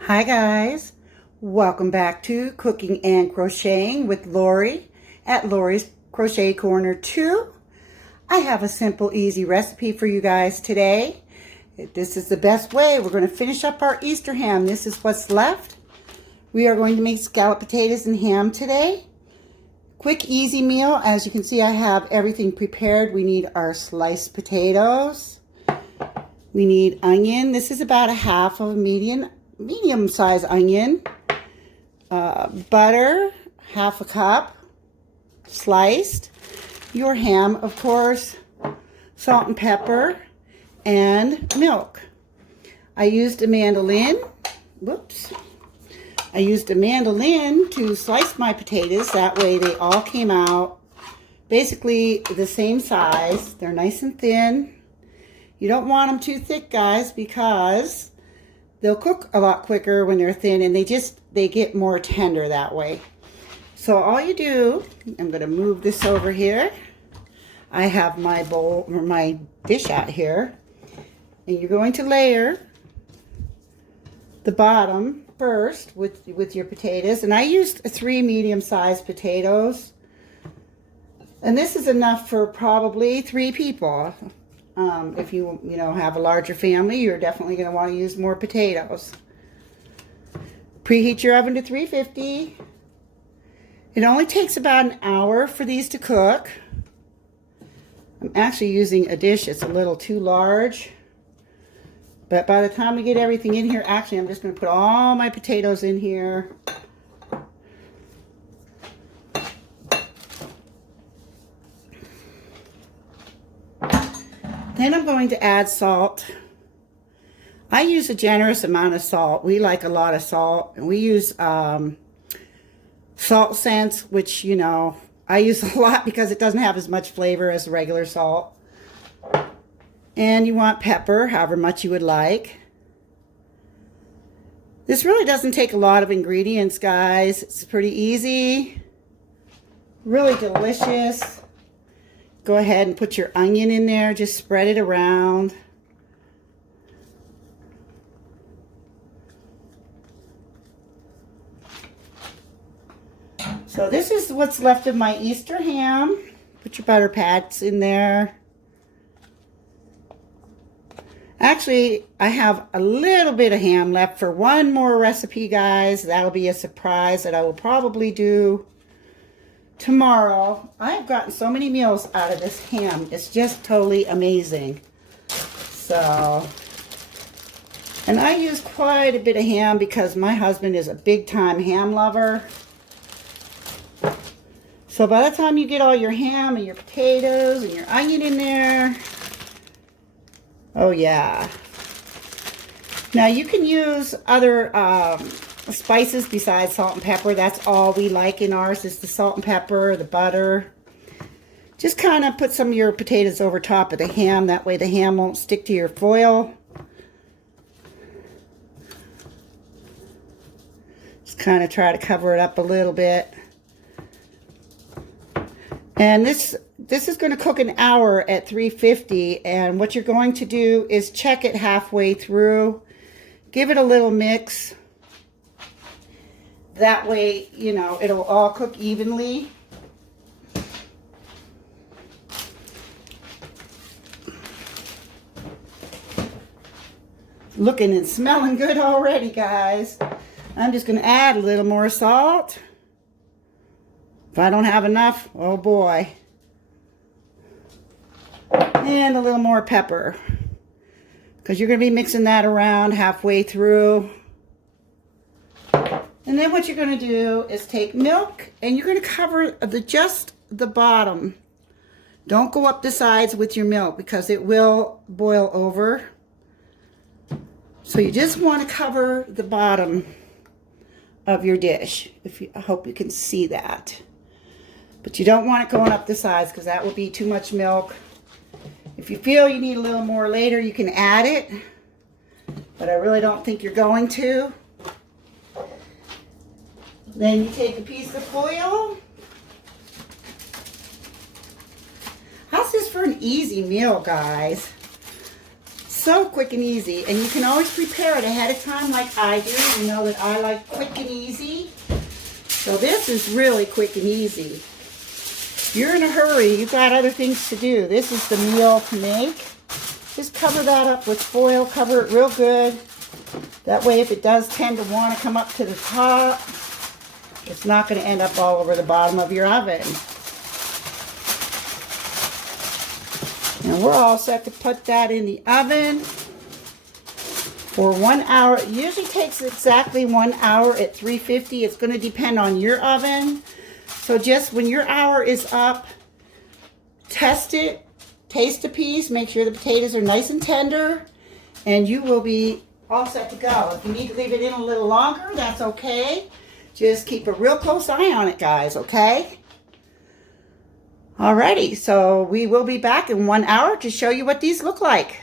Hi guys, welcome back to Cooking and Crocheting with Lori at Lori's Crochet Corner 2. I have a simple, easy recipe for you guys today. This is the best way. We're going to finish up our Easter ham. This is what's left. We are going to make scalloped potatoes and ham today. Quick, easy meal. As you can see, I have everything prepared. We need our sliced potatoes. We need onion. This is about a half of a medium-sized onion. Butter, half a cup, sliced. Your ham, of course, salt and pepper, and milk. I used a mandolin. I used a mandolin to slice my potatoes. That way they all came out basically the same size. They're nice and thin. You don't want them too thick, guys, because they'll cook a lot quicker when they're thin, and they get more tender that way. So all you do, I'm going to move this over here. I have my bowl or my dish out here, and you're going to layer the bottom first with your potatoes. And I used 3 medium-sized potatoes, and this is enough for probably 3 people. If you have a larger family, you're definitely going to want to use more potatoes. Preheat your oven to 350. It only takes about an hour for these to cook. I'm actually using a dish that's a little too large. But by the time we get everything in here, actually I'm just going to put all my potatoes in here. Then I'm going to add salt. I use a generous amount of salt. We like a lot of salt. And we use salt scents, which, I use a lot because it doesn't have as much flavor as regular salt. And you want pepper, however much you would like. This really doesn't take a lot of ingredients, guys. It's pretty easy. Really delicious. Go ahead and put your onion in there. Just spread it around. So this is what's left of my Easter ham. Put your butter pads in there. Actually, I have a little bit of ham left for one more recipe, guys. That'll be a surprise that I will probably do tomorrow. I've gotten so many meals out of this ham. It's just totally amazing. So, and I use quite a bit of ham because my husband is a big-time ham lover. So by the time you get all your ham and your potatoes and your onion in there, oh yeah. Now you can use other spices besides salt and pepper. That's all we like in ours is the salt and pepper, the butter. Just kind of put some of your potatoes over top of the ham. That way the ham won't stick to your foil. Just kind of try to cover it up a little bit. And this is going to cook an hour at 350. And what you're going to do is check it halfway through. Give it a little mix. That way, it'll all cook evenly. Looking and smelling good already, guys. I'm just going to add a little more salt. If I don't have enough, oh boy. And a little more pepper. Because you're going to be mixing that around halfway through. And then what you're going to do is take milk and you're going to cover just the bottom. Don't go up the sides with your milk because it will boil over. So you just want to cover the bottom of your dish. I hope you can see that. But you don't want it going up the sides because that will be too much milk. If you feel you need a little more later, you can add it. But I really don't think you're going to. Then you take a piece of foil. How's this for an easy meal, guys? so quick and easy, and you can always prepare it ahead of time like I do. You know that I like quick and easy. So this is really quick and easy. If you're in a hurry, you've got other things to do. This is the meal to make. Just cover that up with foil, cover it real good. That way if it does tend to want to come up to the top, it's not going to end up all over the bottom of your oven. And we're all set to put that in the oven for 1 hour. It usually takes exactly 1 hour at 350. It's going to depend on your oven. So just when your hour is up, test it, taste a piece, make sure the potatoes are nice and tender, and you will be all set to go. If you need to leave it in a little longer, that's okay. Just keep a real close eye on it, guys, okay? Alrighty, so we will be back in 1 hour to show you what these look like.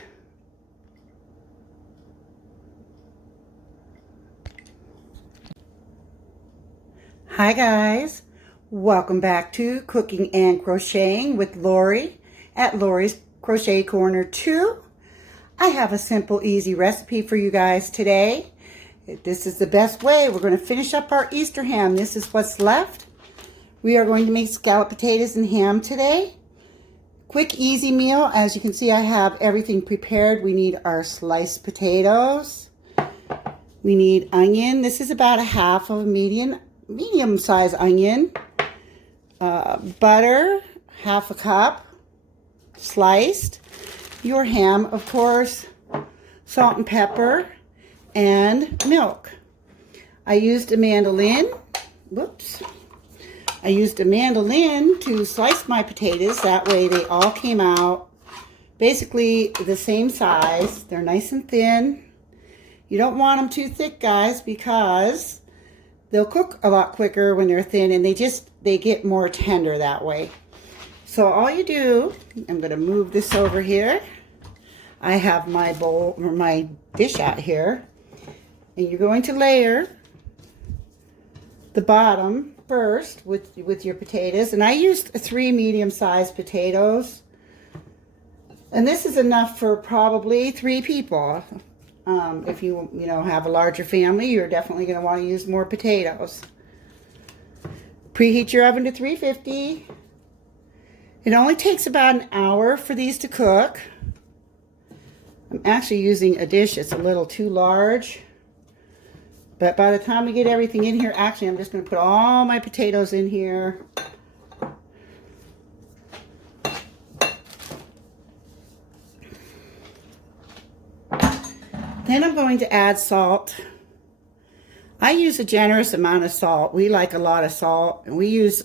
Hi guys, welcome back to Cooking and Crocheting with Lori at Lori's Crochet Corner 2. I have a simple, easy recipe for you guys today. This is the best way. We're going to finish up our Easter ham. This is what's left. We are going to make scalloped potatoes and ham today. Quick, easy meal. As you can see, I have everything prepared. We need our sliced potatoes. We need onion. This is about a half of a medium-sized onion. Butter, half a cup, sliced. Your ham, of course. Salt and pepper, and milk. I used a mandolin. Whoops. I used a mandolin to slice my potatoes. That way they all came out basically the same size. They're nice and thin. You don't want them too thick, guys, because they'll cook a lot quicker when they're thin, and they get more tender that way. So all you do, I'm going to move this over here. I have my bowl or my dish out here, and you're going to layer the bottom first with your potatoes, and I used 3 medium-sized potatoes, and this is enough for probably 3 people. If you have a larger family, you're definitely going to want to use more potatoes. Preheat your oven to 350. It only takes about an hour for these to cook. I'm actually using a dish that's a little too large. But by the time we get everything in here, actually I'm just going to put all my potatoes in here. Then I'm going to add salt. I use a generous amount of salt. We like a lot of salt. And we use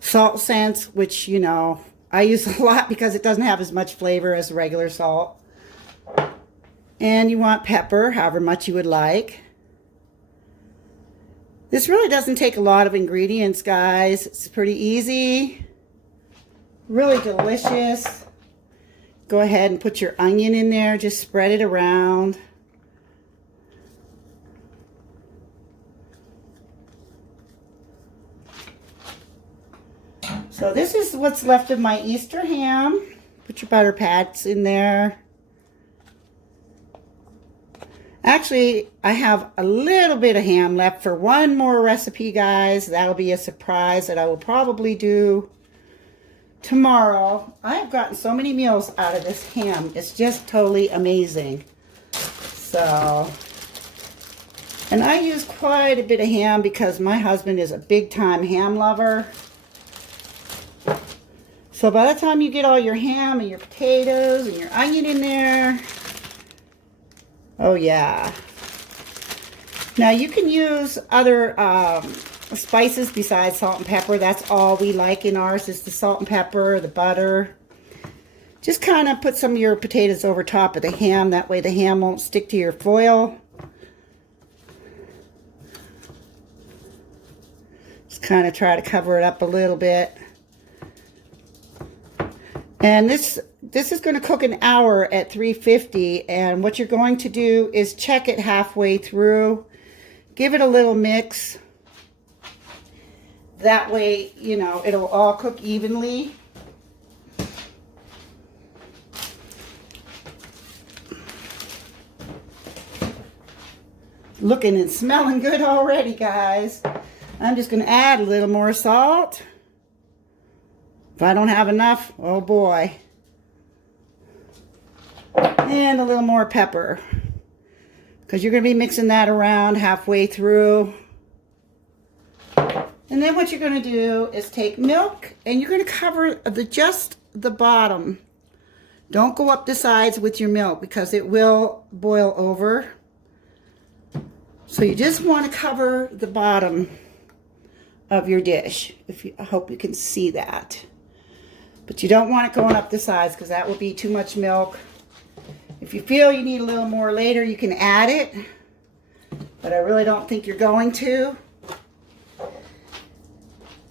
salt scents, which, I use a lot because it doesn't have as much flavor as regular salt. And you want pepper, however much you would like. This really doesn't take a lot of ingredients, guys. It's pretty easy. Really delicious. Go ahead and put your onion in there. Just spread it around. So this is what's left of my Easter ham. Put your butter pads in there. Actually, I have a little bit of ham left for one more recipe, guys. That'll be a surprise that I will probably do tomorrow. I have gotten so many meals out of this ham. It's just totally amazing. So, and I use quite a bit of ham because my husband is a big-time ham lover. So by the time you get all your ham and your potatoes and your onion in there, oh yeah. Now you can use other spices besides salt and pepper. That's all we like in ours is the salt and pepper, the butter. Just kind of put some of your potatoes over top of the ham. That way the ham won't stick to your foil. Just kind of try to cover it up a little bit. And this is going to cook an hour at 350, and what you're going to do is check it halfway through. Give it a little mix. That way, it'll all cook evenly. looking and smelling good already, guys. I'm just going to add a little more salt. If I don't have enough, oh boy. And a little more pepper, because you're going to be mixing that around halfway through. And then what you're going to do is take milk and you're going to cover just the bottom. Don't go up the sides with your milk because it will boil over. So you just want to cover the bottom of your dish. I hope you can see that. But you don't want it going up the sides because that will be too much milk. If you feel you need a little more later, you can add it. But I really don't think you're going to.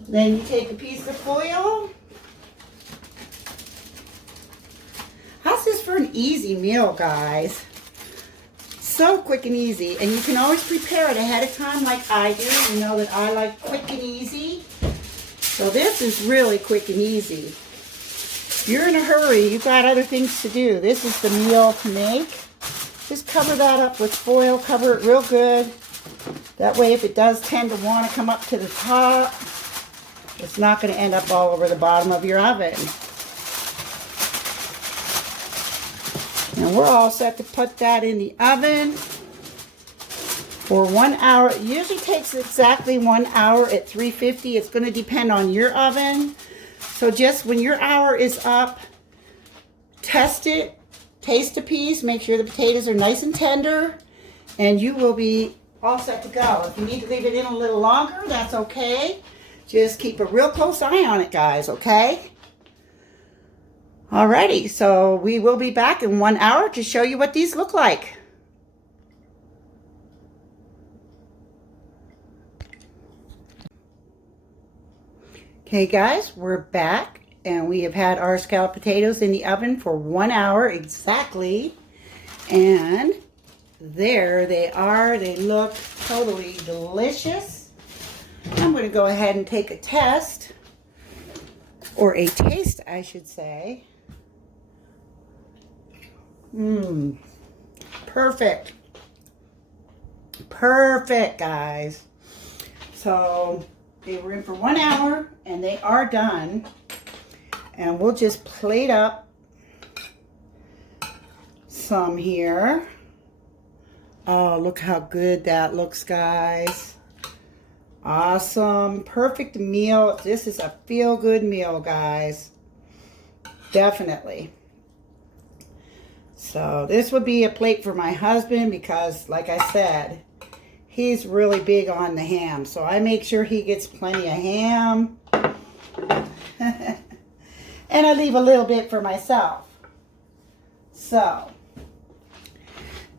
Then you take a piece of foil. How's this for an easy meal, guys? So quick and easy. And you can always prepare it ahead of time like I do. You know that I like quick and easy. So this is really quick and easy. If you're in a hurry, you've got other things to do. This is the meal to make. Just cover that up with foil. Cover it real good. That way if it does tend to want to come up to the top, it's not going to end up all over the bottom of your oven. And we're all set to put that in the oven for 1 hour. It usually takes exactly 1 hour at 350. It's going to depend on your oven. So just when your hour is up, test it, taste a piece, make sure the potatoes are nice and tender, and you will be all set to go. If you need to leave it in a little longer, that's okay. Just keep a real close eye on it, guys, okay? Alrighty, so we will be back in 1 hour to show you what these look like. Okay, guys, we're back, and we have had our scalloped potatoes in the oven for 1 hour exactly. And there they are. They look totally delicious. I'm going to go ahead and take a test, or a taste, I should say. Perfect. Perfect, guys. So they were in for 1 hour and they are done. And we'll just plate up some here. Oh, look how good that looks, guys. Awesome. Perfect meal. This is a feel-good meal, guys. Definitely. So this would be a plate for my husband because, like I said, he's really big on the ham. So I make sure he gets plenty of ham. And I leave a little bit for myself. So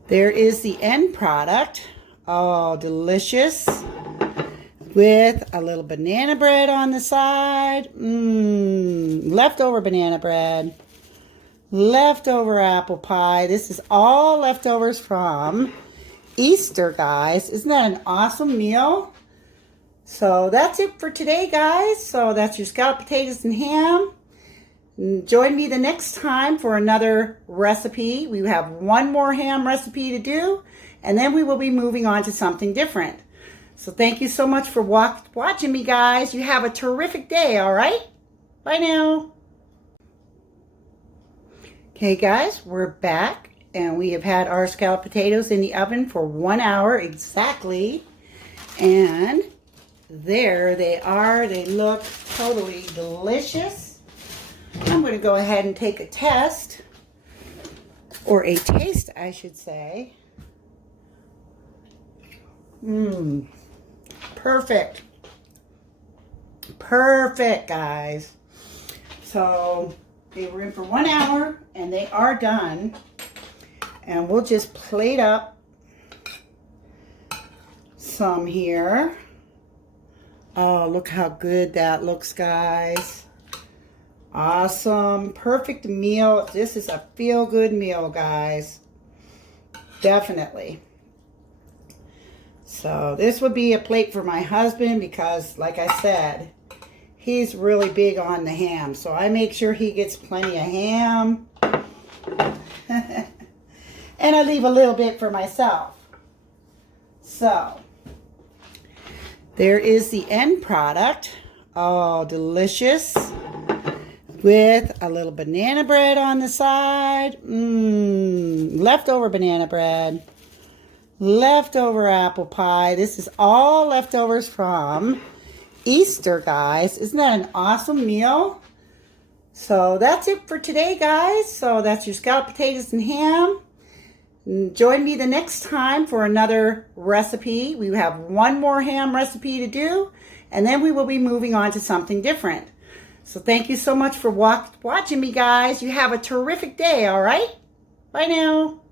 there is the end product. Oh, delicious. With a little banana bread on the side. Leftover banana bread. Leftover apple pie. This is all leftovers from Easter, guys. Isn't that an awesome meal? So that's it for today, guys. So that's your scalloped potatoes and ham. Join me the next time for another recipe. We have one more ham recipe to do, and then we will be moving on to something different. So thank you so much for watching me, guys. You have a terrific day, all right? Bye now. Okay, guys, we're back, and we have had our scalloped potatoes in the oven for 1 hour exactly. And there they are. They look totally delicious. I'm going to go ahead and take a test, or a taste, I should say. Perfect. Perfect, guys. So they were in for 1 hour and they are done. And we'll just plate up some here. Oh, look how good that looks, guys. Awesome. Perfect meal. This is a feel-good meal, guys. Definitely. So this would be a plate for my husband because, like I said, he's really big on the ham. So I make sure he gets plenty of ham. And I leave a little bit for myself. So, there is the end product. Oh, delicious. With a little banana bread on the side. Leftover banana bread. Leftover apple pie. This is all leftovers from Easter, guys. Isn't that an awesome meal? So that's it for today, guys. So that's your scalloped potatoes and ham. Join me the next time for another recipe. We have one more ham recipe to do, and then we will be moving on to something different. So thank you so much for watching me, guys. You have a terrific day, all right? Bye now.